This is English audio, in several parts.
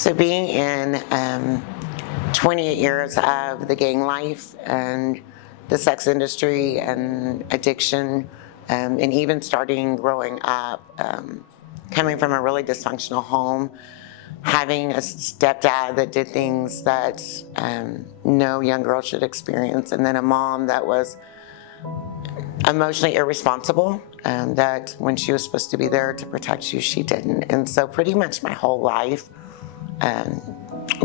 So being in 28 years of the gang life and the sex industry and addiction, and even starting growing up, coming from a really dysfunctional home, having a stepdad that did things that no young girl should experience, and then a mom that was emotionally irresponsible, and that when she was supposed to be there to protect you, she didn't. And so pretty much my whole life,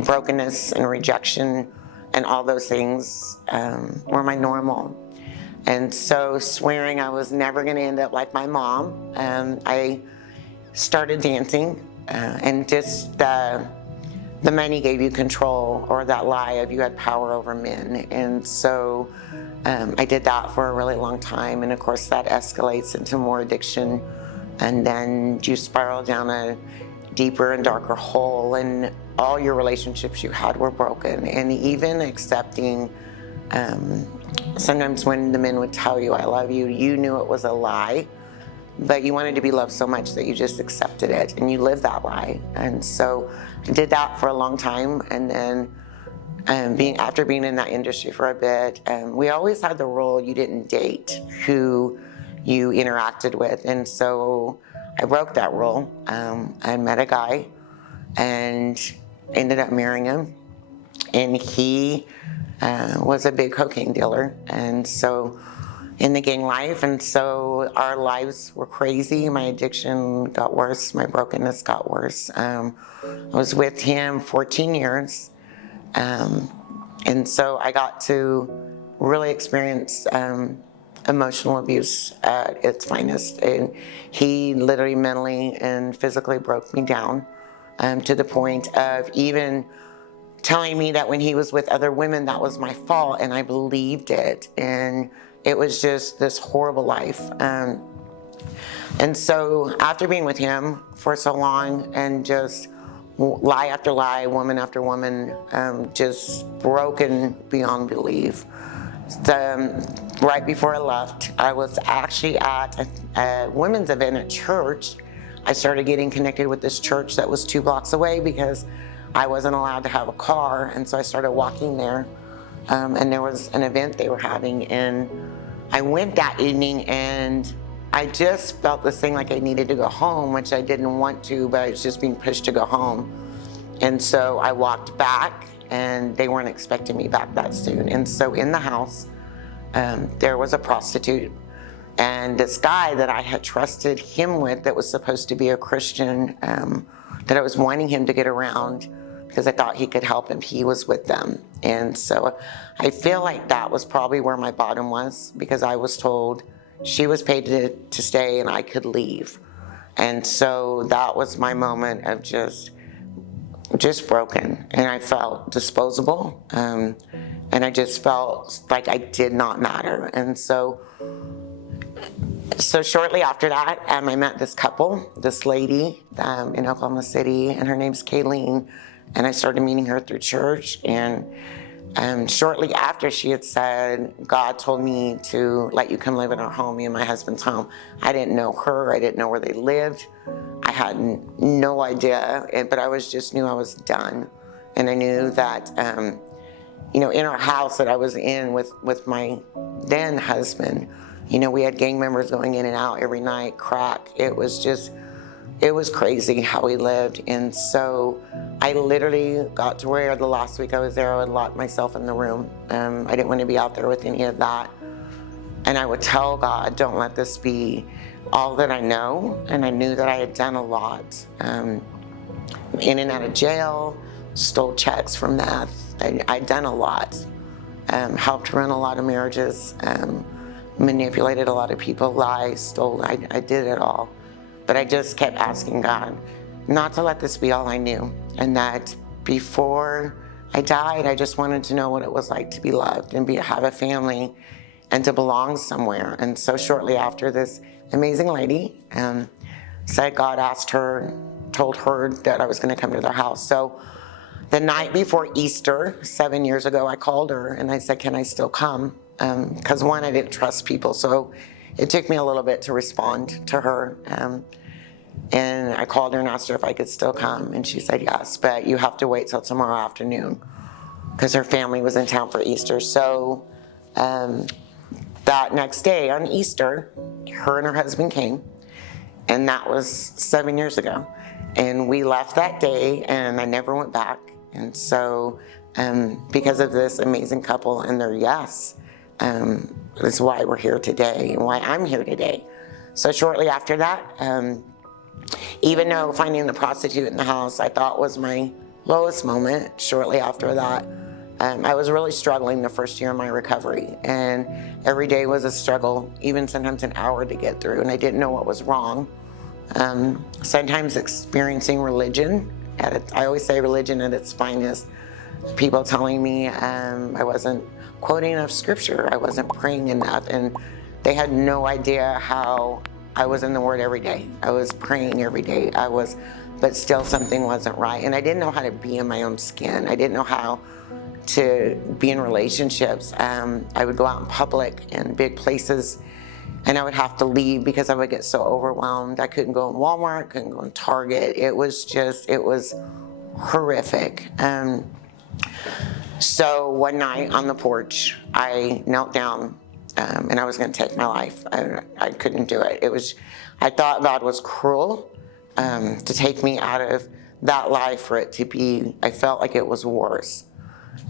brokenness and rejection and all those things were my normal. And so swearing I was never going to end up like my mom, I started dancing, and just the money gave you control, or that lie of you had power over men. And so I did that for a really long time, and of course that escalates into more addiction, and then you spiral down a deeper and darker hole, and all your relationships you had were broken. And even accepting, sometimes when the men would tell you I love you, you knew it was a lie, but you wanted to be loved so much that you just accepted it and you lived that lie. And so I did that for a long time. And then after being in that industry for a bit, we always had the rule you didn't date who you interacted with. And so I broke that rule. I met a guy and ended up marrying him, and he was a big cocaine dealer, and so in the gang life, and so our lives were crazy. My addiction got worse, my brokenness got worse. I was with him 14 years, and so I got to really experience emotional abuse at its finest. And he literally mentally and physically broke me down, to the point of even telling me that when he was with other women that was my fault, and I believed it, and it was just this horrible life. And so after being with him for so long, and just lie after lie, woman after woman, just broken beyond belief. Right before I left, I was actually at a women's event at church. I started getting connected with this church that was 2 blocks away because I wasn't allowed to have a car, and so I started walking there. And there was an event they were having, and I went that evening, and I just felt this thing like I needed to go home, which I didn't want to, but I was just being pushed to go home. And so I walked back, and they weren't expecting me back that soon. And so in the house, there was a prostitute, and this guy that I had trusted him with, that was supposed to be a Christian, that I was wanting him to get around because I thought he could help him, he was with them. And so I feel like that was probably where my bottom was, because I was told she was paid to stay and I could leave. And so that was my moment of just broken, and I felt disposable, and I just felt like I did not matter. And so shortly after that, I met this couple, this lady in Oklahoma City, and her name's 𝗬𝗓𝗓, and I started meeting her through church. And shortly after, she had said, God told me to let you come live in our home, me and my husband's home. I didn't know her, I didn't know where they lived, I had no idea, but I knew I was done. And I knew that, in our house that I was in with my then husband, we had gang members going in and out every night, crack. It was crazy how we lived. And so I literally got to where the last week I was there, I would lock myself in the room. I didn't want to be out there with any of that. And I would tell God, don't let this be all that I know. And I knew that I had done a lot. In and out of jail, stole checks from meth. I'd done a lot. Helped run a lot of marriages, manipulated a lot of people, lies, stole, I did it all. But I just kept asking God not to let this be all I knew, and that before I died, I just wanted to know what it was like to be loved and have a family and to belong somewhere. And so shortly after, this amazing lady said God told her that I was going to come to their house. So the night before Easter, 7 years ago, I called her and I said, can I still come? Because one, I didn't trust people, so it took me a little bit to respond to her. And I called her and asked her if I could still come, and she said yes, but you have to wait till tomorrow afternoon, because her family was in town for Easter. So that next day on Easter, her and her husband came, and that was 7 years ago. And we left that day, and I never went back. And so because of this amazing couple and their yes, is why we're here today and why I'm here today. So shortly after that, even though finding the prostitute in the house I thought was my lowest moment, shortly after that, I was really struggling the first year of my recovery, and every day was a struggle, even sometimes an hour to get through, and I didn't know what was wrong. Sometimes experiencing religion, I always say religion at its finest, people telling me I wasn't quoting enough scripture, I wasn't praying enough, and they had no idea how I was in the Word every day. I was praying every day, but still something wasn't right, and I didn't know how to be in my own skin. I didn't know how to be in relationships. I would go out in public in big places, and I would have to leave because I would get so overwhelmed. I couldn't go in Walmart, couldn't go in Target. It was horrific. So one night on the porch, I knelt down and I was going to take my life. I couldn't do it. I thought God was cruel to take me out of that life for it to be, I felt like it was worse.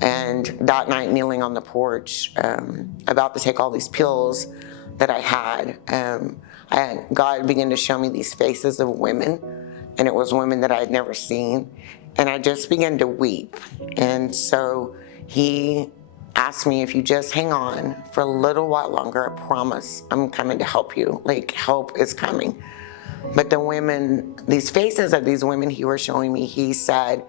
And that night, kneeling on the porch, about to take all these pills that I had, God began to show me these faces of women, and it was women that I had never seen, and I just began to weep. And so he asked me, if you just hang on for a little while longer, I promise I'm coming to help you. Like, help is coming. But the women, these faces of these women he was showing me, he said,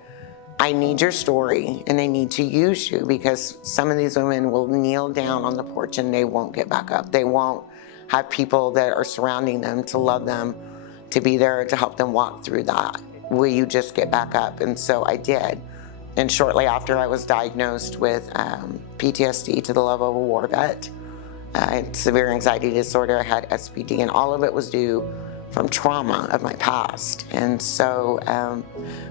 I need your story and I need to use you, because some of these women will kneel down on the porch and they won't get back up. They won't have people that are surrounding them to love them, to be there to help them walk through that. Will you just get back up? And so I did. And shortly after, I was diagnosed with PTSD to the level of a war vet. Severe anxiety disorder. I had SPD, and all of it was due from trauma of my past. And so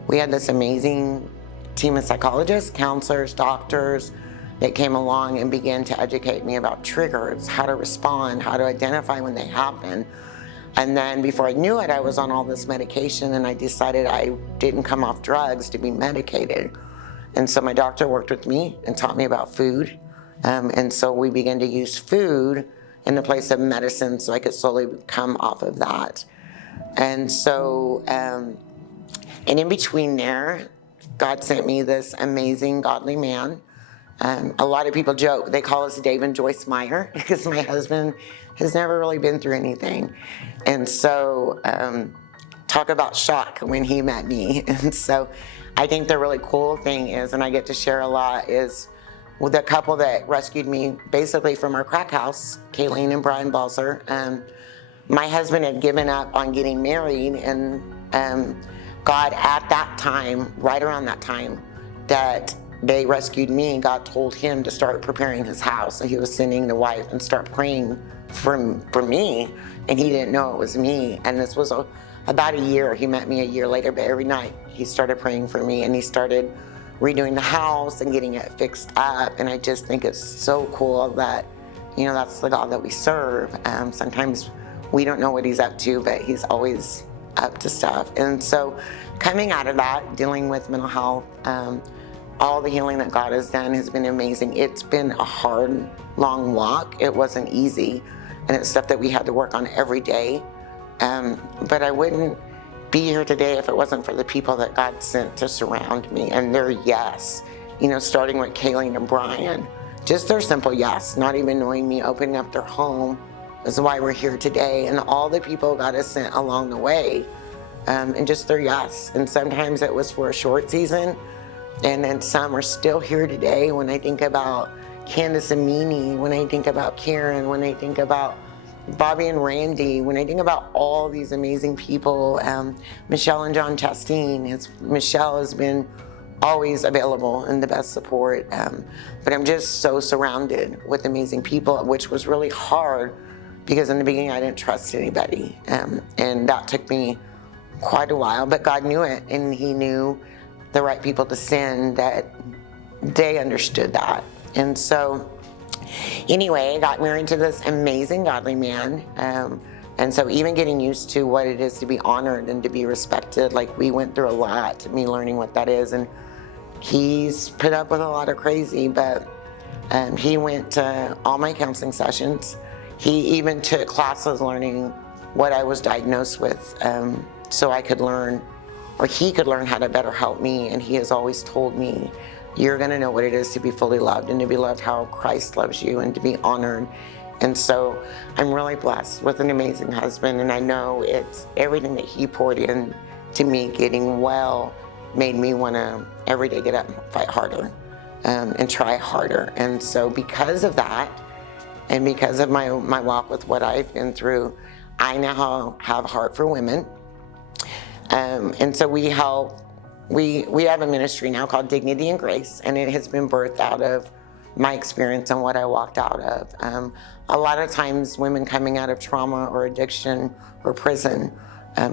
we had this amazing team of psychologists, counselors, doctors that came along and began to educate me about triggers, how to respond, how to identify when they happen. And then before I knew it, I was on all this medication, and I decided I didn't come off drugs to be medicated. And so my doctor worked with me and taught me about food. And so we began to use food in the place of medicine so I could slowly come off of that. And so, and in between there, God sent me this amazing godly man. A lot of people joke, they call us Dave and Joyce Meyer, because my husband has never really been through anything. And so, talk about shock when he met me. And so I think the really cool thing is, and I get to share a lot, is with the couple that rescued me basically from our crack house, 𝗬𝗓𝗓 and Brian Balzer. My husband had given up on getting married, and God at that time, right around that time that they rescued me, God told him to start preparing his house. So he was sending the wife and start praying for me, and he didn't know it was me. And this was about a year. He met me a year later, but every night he started praying for me, and he started redoing the house and getting it fixed up. And I just think it's so cool that, you know, that's the God that we serve. Sometimes we don't know what he's up to, but he's always up to stuff. And so coming out of that, dealing with mental health, all the healing that God has done has been amazing. It's been a hard, long walk. It wasn't easy, and it's stuff that we had to work on every day. But I wouldn't be here today if it wasn't for the people that God sent to surround me, and their yes, you know, starting with 𝗬𝗓𝗓 and Brian, just their simple yes, not even knowing me, opening up their home is why we're here today, and all the people God has sent along the way, and just their yes. And sometimes it was for a short season, and then some are still here today. When I think about Candace and Mimi, when I think about Karen, when I think about Bobby and Randy, when I think about all these amazing people, Michelle and John Chastain, Michelle has been always available and the best support, but I'm just so surrounded with amazing people, which was really hard because in the beginning I didn't trust anybody, and that took me quite a while, but God knew it, and he knew the right people to send that they understood that. And so anyway, I got married to this amazing godly man. And so even getting used to what it is to be honored and to be respected, like we went through a lot, me learning what that is. And he's put up with a lot of crazy, but he went to all my counseling sessions. He even took classes learning what I was diagnosed with, so I could learn, or he could learn how to better help me. And he has always told me, you're gonna know what it is to be fully loved and to be loved how Christ loves you and to be honored. And so I'm really blessed with an amazing husband, and I know it's everything that he poured in to me getting well made me want to every day get up and fight harder and try harder. And so because of that, and because of my walk with what I've been through, I now have a heart for women. And so we help, we have a ministry now called Dignity and Grace, and it has been birthed out of my experience and what I walked out of. A lot of times women coming out of trauma or addiction or prison,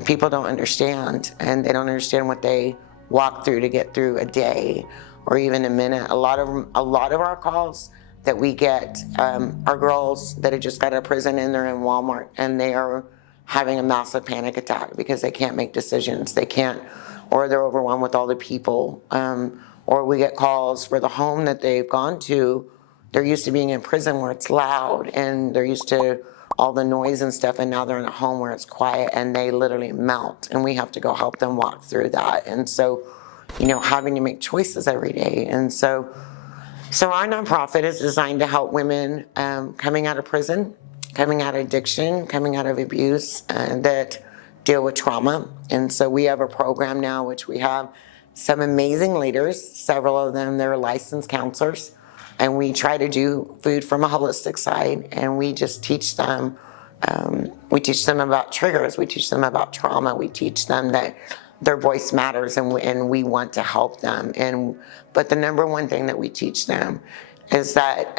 people don't understand, and they don't understand what they walk through to get through a day or even a minute. A lot of our calls that we get are girls that have just got out of prison and they're in Walmart and they are having a massive panic attack because they can't make decisions. They can't, or they're overwhelmed with all the people. Or we get calls for the home that they've gone to. They're used to being in prison where it's loud and they're used to all the noise and stuff, and now they're in a home where it's quiet and they literally melt, and we have to go help them walk through that. And so, you know, having to make choices every day. And so our nonprofit is designed to help women coming out of prison, coming out of addiction, coming out of abuse, that deal with trauma. And so we have a program now which we have some amazing leaders, several of them, they're licensed counselors, and we try to do food from a holistic side, and we just teach them, about triggers, we teach them about trauma, we teach them that their voice matters, and we want to help them. But the number one thing that we teach them is that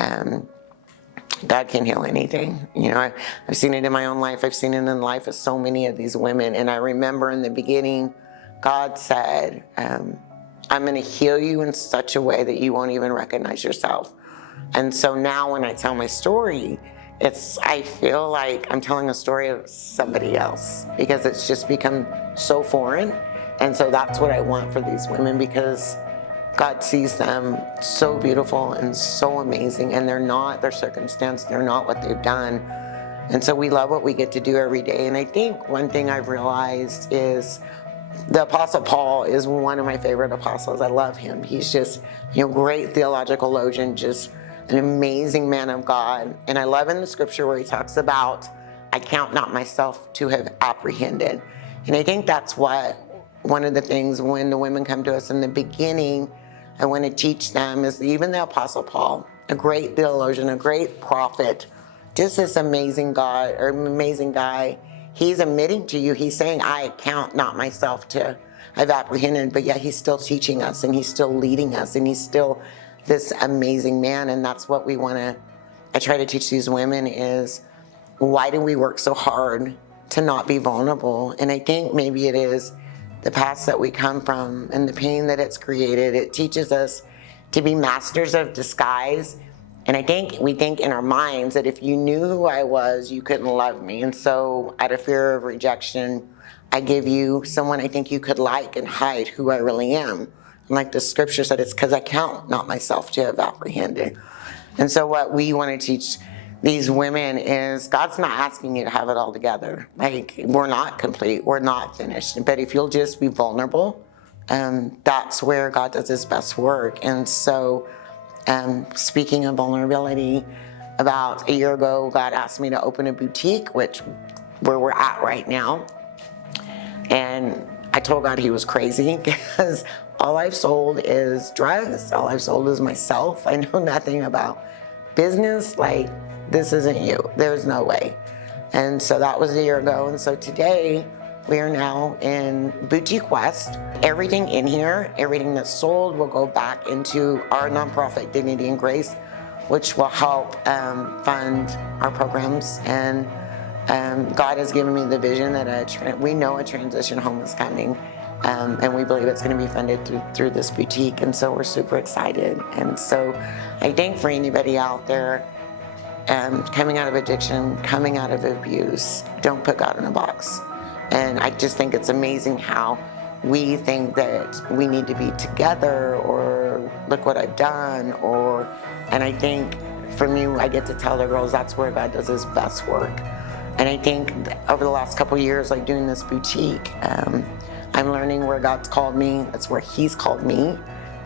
God can heal anything. You know, I've seen it in my own life, I've seen it in the life of so many of these women, and I remember in the beginning, God said, I'm gonna heal you in such a way that you won't even recognize yourself. And so now when I tell my story, I feel like I'm telling a story of somebody else because it's just become so foreign. And so that's what I want for these women, because God sees them so beautiful and so amazing, and they're not their circumstance, they're not what they've done. And so we love what we get to do every day. And I think one thing I've realized is the Apostle Paul is one of my favorite apostles. I love him. He's just, you know, great theologian, just an amazing man of God. And I love in the scripture where he talks about, I count not myself to have apprehended. And I think that's what one of the things when the women come to us in the beginning, I want to teach them is even the Apostle Paul, a great theologian, a great prophet, just this amazing God or amazing guy. He's admitting to you, he's saying, I count not myself to have apprehended, but yet he's still teaching us and he's still leading us and he's still this amazing man. And that's what I try to teach these women is, why do we work so hard to not be vulnerable? And I think maybe it is the past that we come from and the pain that it's created. It teaches us to be masters of disguise. And I think we think in our minds that if you knew who I was, you couldn't love me. And so out of fear of rejection, I give you someone I think you could like and hide who I really am. And like the scripture said, it's because I count not myself to have apprehended. And so what we want to teach these women is God's not asking you to have it all together. Like, we're not complete, we're not finished. But if you'll just be vulnerable, that's where God does his best work. And so speaking of vulnerability, about a year ago, God asked me to open a boutique, where we're at right now. And I told God he was crazy because all I've sold is drugs. All I've sold is myself. I know nothing about business. Like, this isn't you. There's no way. And so that was a year ago. And so today we are now in Boutique West. Everything in here, everything that's sold will go back into our nonprofit, Dignity and Grace, which will help fund our programs and God has given me the vision that we know a transition home is coming, and we believe it's going to be funded through this boutique, and so we're super excited. And so I think for anybody out there coming out of addiction, coming out of abuse, don't put God in a box. And I just think it's amazing how we think that we need to be together, or look what I've done, and I think for me, I get to tell the girls that's where God does his best work. And I think over the last couple of years, like doing this boutique, I'm learning where God's called me. That's where he's called me,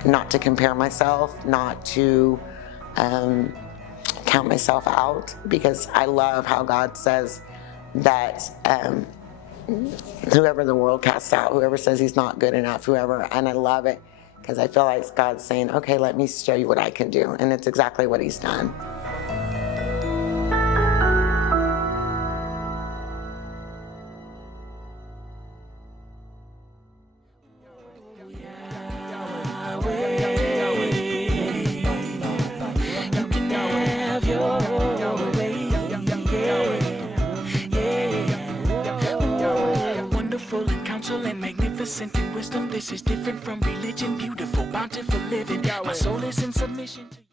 not to compare myself, not to count myself out, because I love how God says that whoever the world casts out, whoever says he's not good enough, and I love it, because I feel like God's saying, okay, let me show you what I can do, and it's exactly what he's done. And magnificent in wisdom, this is different from religion, beautiful, bountiful living. My soul is in submission to you.